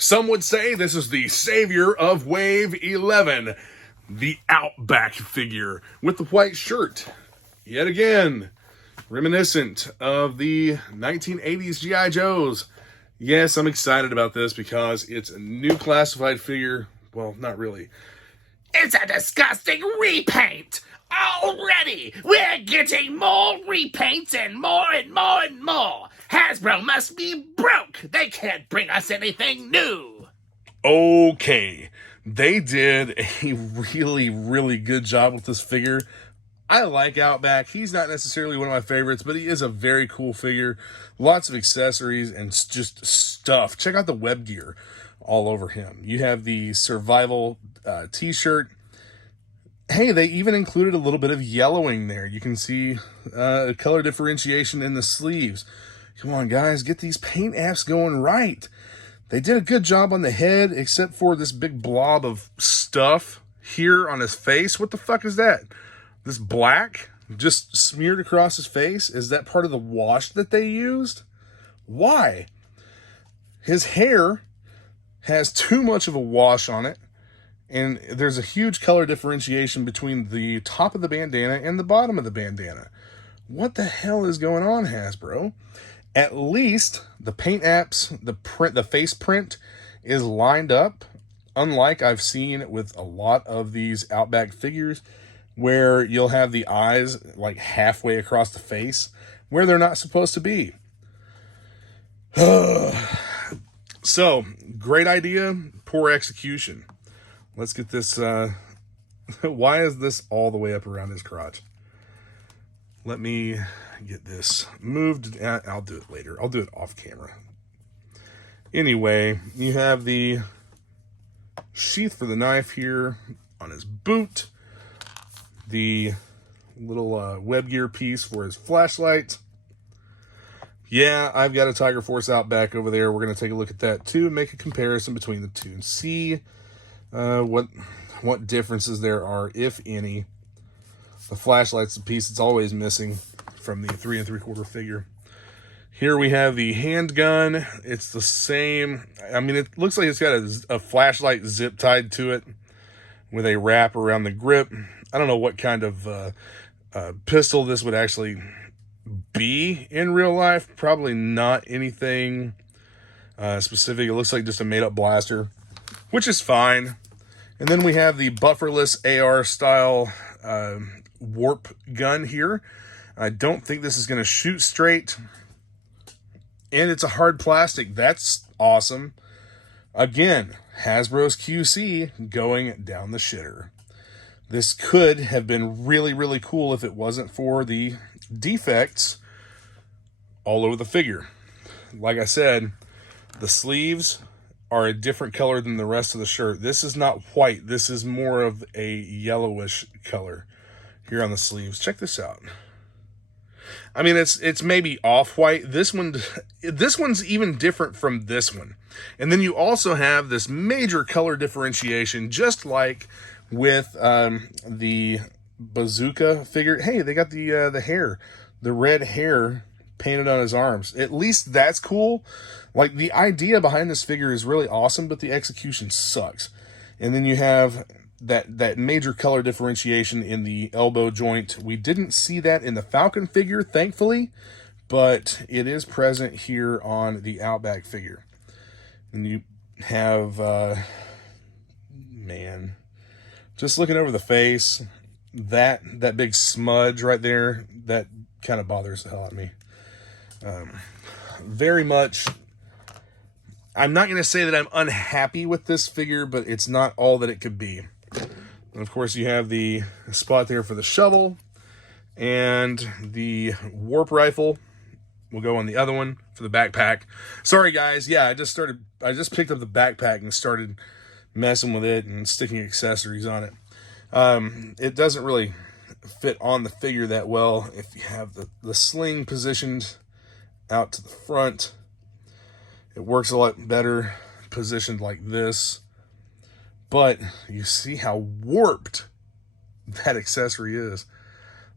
Some would say this is the savior of Wave 11, the Outback figure with the white shirt. Yet again, reminiscent of the 1980s G.I. Joes. Yes, I'm excited about this because it's a new classified figure. Well, not really. It's a disgusting repaint! Already, we're getting more repaints and more and more and more. Hasbro must be broke. They can't bring us anything new. Okay, they did a really good job with this figure. I like Outback. He's not necessarily one of my favorites, but he is a very cool figure. Lots of accessories and just stuff. Check out the web gear all over him. You have the survival t-shirt. Hey, they even included a little bit of yellowing there. You can see color differentiation in the sleeves. Come on, guys, get these paint apps going right. They did a good job on the head, except for this big blob of stuff here on his face. What the fuck is that? This black just smeared across his face? Is that part of the wash that they used? Why? His hair has too much of a wash on it. And there's a huge color differentiation between the top of the bandana and the bottom of the bandana. What the hell is going on, Hasbro? At least the paint apps, the face print is lined up, unlike I've seen with a lot of these Outback figures, where you'll have the eyes like halfway across the face, where they're not supposed to be. So, great idea, poor execution. Let's get this, why is this all the way up around his crotch? Let me get this moved. I'll do it later. I'll do it off camera. Anyway, you have the sheath for the knife here on his boot. The little web gear piece for his flashlight. Yeah, I've got a Tiger Force Outback over there. We're going to take a look at that too, make a comparison between the two and see what differences there are, if any. The flashlight's the piece that's always missing from the 3 3/4 figure. Here we have the handgun. It's the same. I mean, it looks like it's got a flashlight zip tied to it with a wrap around the grip. I don't know what kind of pistol this would actually be in real life. Probably not anything specific. It looks like just a made-up blaster, which is fine. And then we have the bufferless AR style warp gun here. I don't think this is going to shoot straight. And it's a hard plastic. That's awesome. Again, Hasbro's QC going down the shitter. This could have been really cool if it wasn't for the defects all over the figure. Like I said, the sleeves are a different color than the rest of the shirt. This is not white. This is more of a yellowish color here on the sleeves. Check this out. I mean, it's maybe off-white. This one's even different from this one. And then you also have this major color differentiation, just like with the Bazooka figure. Hey, they got the hair, the red hair painted on his arms. At least that's cool. Like, the idea behind this figure is really awesome, but the execution sucks. And then you have that major color differentiation in the elbow joint. We didn't see that in the Falcon figure, thankfully, but it is present here on the Outback figure. And you have, man, just looking over the face, that big smudge right there, that kind of bothers the hell out of me. Very much, I'm not going to say that I'm unhappy with this figure, but it's not all that it could be. And of course, you have the spot there for the shovel, and the warp rifle will go on the other one for the backpack. Sorry, guys. Yeah, I just picked up the backpack and started messing with it and sticking accessories on it. It doesn't really fit on the figure that well if you have the sling positioned out to the front. It works a lot better positioned like this. But you see how warped that accessory is.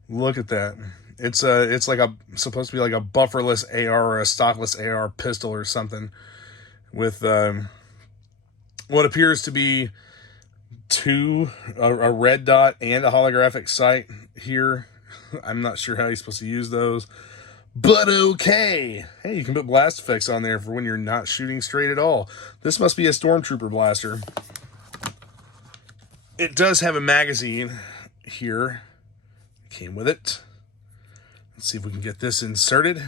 Look at that. It's like supposed to be like a bufferless AR or a stockless AR pistol or something with what appears to be a red dot and a holographic sight here. I'm not sure how you're supposed to use those, but okay. Hey, you can put blast effects on there for when you're not shooting straight at all. This must be a Stormtrooper blaster. It does have a magazine here. Came with it. Let's see if we can get this inserted.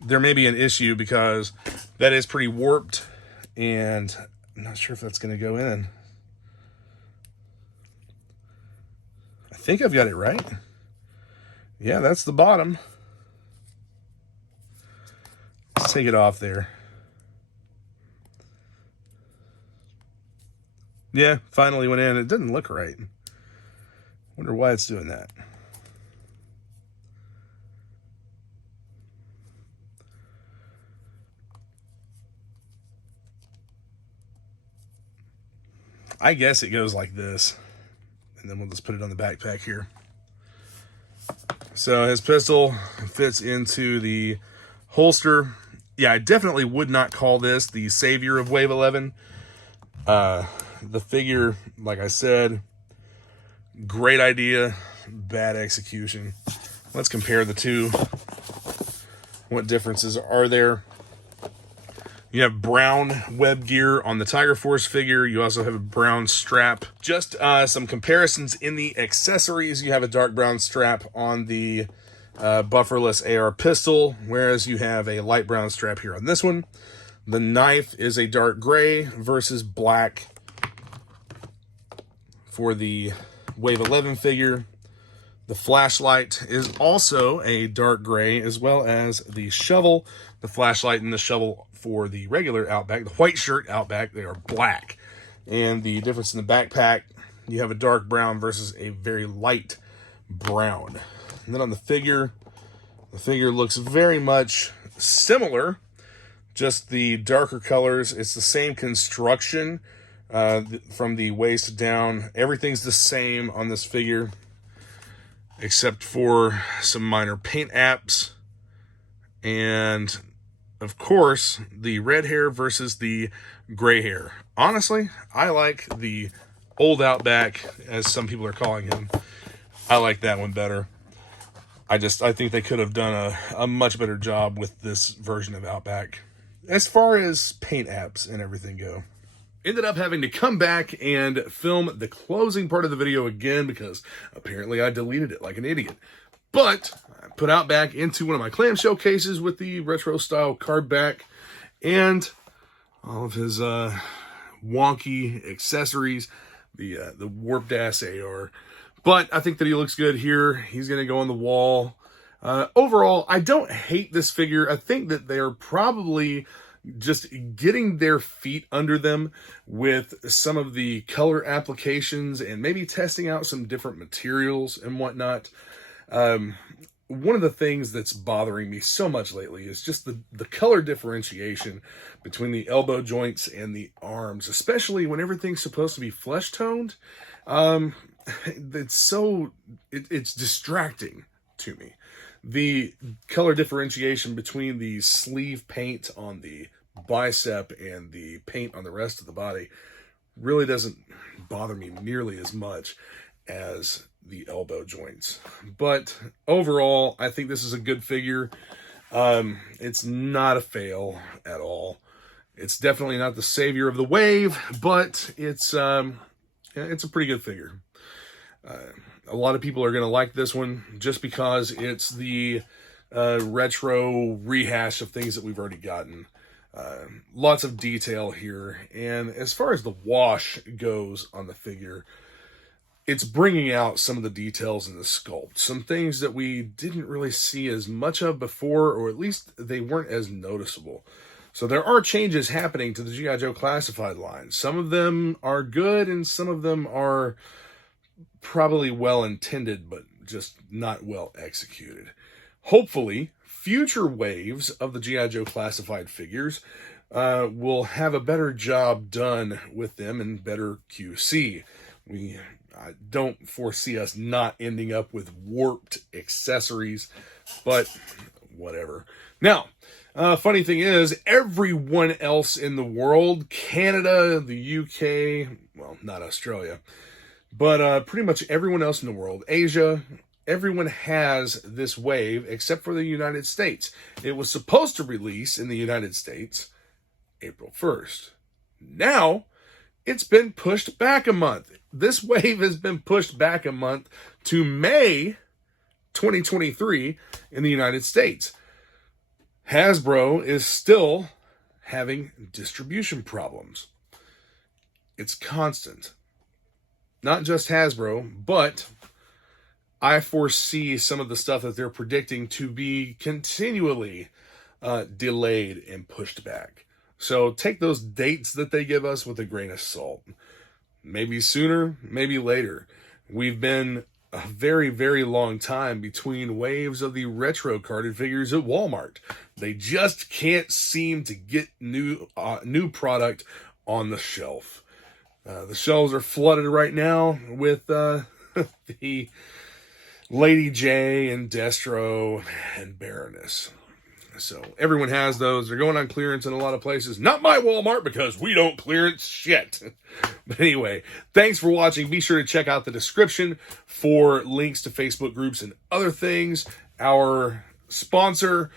There may be an issue because that is pretty warped, and I'm not sure if that's going to go in. I think I've got it right. Yeah, that's the bottom. Let's take it off there. Yeah, finally went in. It didn't look right. Wonder why it's doing that. I guess it goes like this. And then we'll just put it on the backpack here. So his pistol fits into the holster. Yeah, I definitely would not call this the savior of Wave 11. The figure, like I said, great idea, bad execution. Let's compare the two. What differences are there? You have brown web gear on the Tiger Force figure. You also have a brown strap. Just some comparisons in the accessories. You have a dark brown strap on the bufferless AR pistol, whereas you have a light brown strap here on this one. The knife is a dark gray versus black for the Wave 11 figure. The flashlight is also a dark gray, as well as the shovel. The flashlight and the shovel for the regular Outback, the white shirt Outback, they are black. And the difference in the backpack, you have a dark brown versus a very light brown. And then on the figure looks very much similar, just the darker colors. It's the same construction from the waist down. Everything's the same on this figure, except for some minor paint apps. And of course, the red hair versus the gray hair. Honestly, I like the old Outback, as some people are calling him. I like that one better. I think they could have done a much better job with this version of Outback as far as paint apps and everything go. Ended up having to come back and film the closing part of the video again because apparently I deleted it like an idiot. But I put Outback into one of my clamshell cases with the retro style card back and all of his wonky accessories, the warped ass AR. But I think that he looks good here. He's going to go on the wall. Overall, I don't hate this figure. I think that they're probably just getting their feet under them with some of the color applications and maybe testing out some different materials and whatnot. One of the things that's bothering me so much lately is just the color differentiation between the elbow joints and the arms, especially when everything's supposed to be flesh toned. It's distracting to me. The color differentiation between the sleeve paint on the bicep and the paint on the rest of the body really doesn't bother me nearly as much as the elbow joints. But overall, I think this is a good figure. It's not a fail at all. It's definitely not the savior of the wave, but it's a pretty good figure. A lot of people are going to like this one just because it's the retro rehash of things that we've already gotten. Lots of detail here. And as far as the wash goes on the figure, it's bringing out some of the details in the sculpt. Some things that we didn't really see as much of before, or at least they weren't as noticeable. So there are changes happening to the G.I. Joe Classified line. Some of them are good and some of them are probably well intended, but just not well executed. Hopefully, future waves of the G.I. Joe Classified figures will have a better job done with them and better QC. I don't foresee us not ending up with warped accessories, but whatever. Now, Funny thing is, everyone else in the world, Canada, the UK, well, not Australia, but pretty much everyone else in the world, Asia, everyone has this wave except for the United States. It was supposed to release in the United States April 1st. Now, it's been pushed back a month. This wave has been pushed back a month to May 2023 in the United States. Hasbro is still having distribution problems. It's constant. Not just Hasbro, but I foresee some of the stuff that they're predicting to be continually delayed and pushed back. So take those dates that they give us with a grain of salt. Maybe sooner, maybe later. We've been a very, very long time between waves of the retro carded figures at Walmart. They just can't seem to get new product on the shelf. The shelves are flooded right now with the Lady J and Destro and Baroness. So everyone has those. They're going on clearance in a lot of places. Not my Walmart, because we don't clearance shit. But anyway, thanks for watching. Be sure to check out the description for links to Facebook groups and other things. Our sponsor,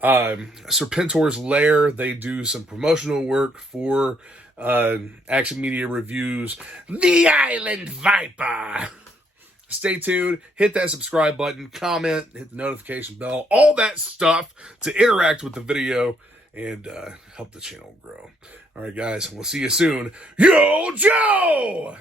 Serpentor's Lair, they do some promotional work for Action Media Reviews. The Island Viper. Stay tuned, hit that subscribe button, comment, hit the notification bell, all that stuff to interact with the video and help the channel grow. All right, guys, we'll see you soon. Yooo Joe!